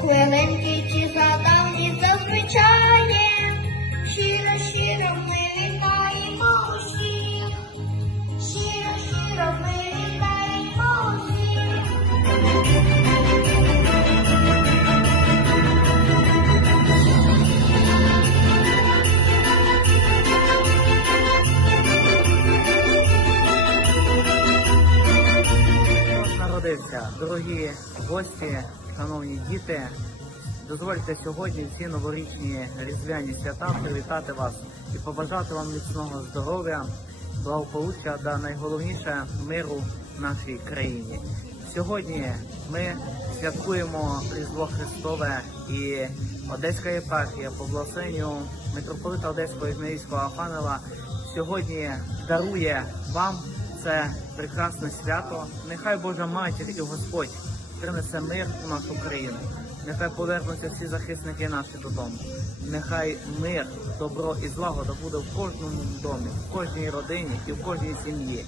хвилинки, чи задавні зазвичає, щиро, щиро ми вітаємо усіх, щиро, щиро ми. Народився, дорогі гості шановні діти, дозвольте сьогодні ці новорічні різдвяні свята привітати вас і побажати вам міцного здоров'я, благополуччя та найголовніше миру в нашій країні. Сьогодні ми святкуємо Різдво Христове і Одеська єпархія по благословенню митрополита Одеського Ізмаїльського Афанова сьогодні дарує вам це прекрасне свято. Нехай Божа матір і Господь принесе мир у нашу країну. Нехай повернуться всі захисники наші додому. Нехай мир, добро і злагода буде в кожному домі, в кожній родині і в кожній сім'ї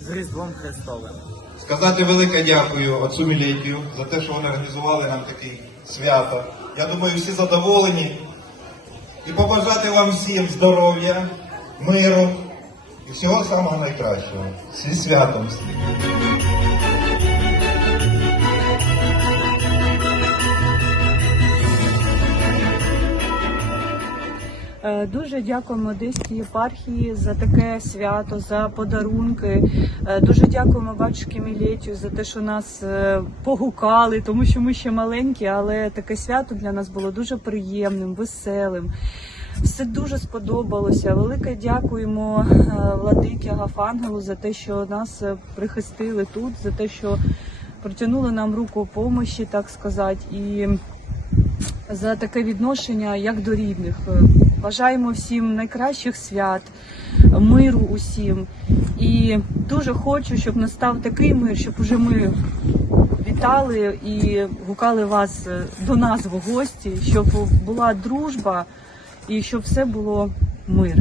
з Різдвом Христовим. Сказати велике дякую отцу Мілетію за те, що вони організували нам таке свято. Я думаю, всі задоволені. І побажати вам всім здоров'я, миру і всього самого найкращого. Зі святом Дуже дякуємо Одеській єпархії за таке свято, за подарунки. Е, Дуже дякуємо батюшки Мілетію за те, що нас е, погукали, тому що ми ще маленькі, але таке свято для нас було дуже приємним, веселим. Все дуже сподобалося. Велике дякуємо е, владикі Агафангелу за те, що нас е, прихистили тут, за те, що протягнули нам руку помощі, так сказати. І за таке відношення як до рідних. Бажаємо всім найкращих свят, миру усім. І дуже хочу, щоб настав такий мир, щоб уже ми вітали і гукали вас е, до нас в гості, щоб була дружба і щоб все було мир.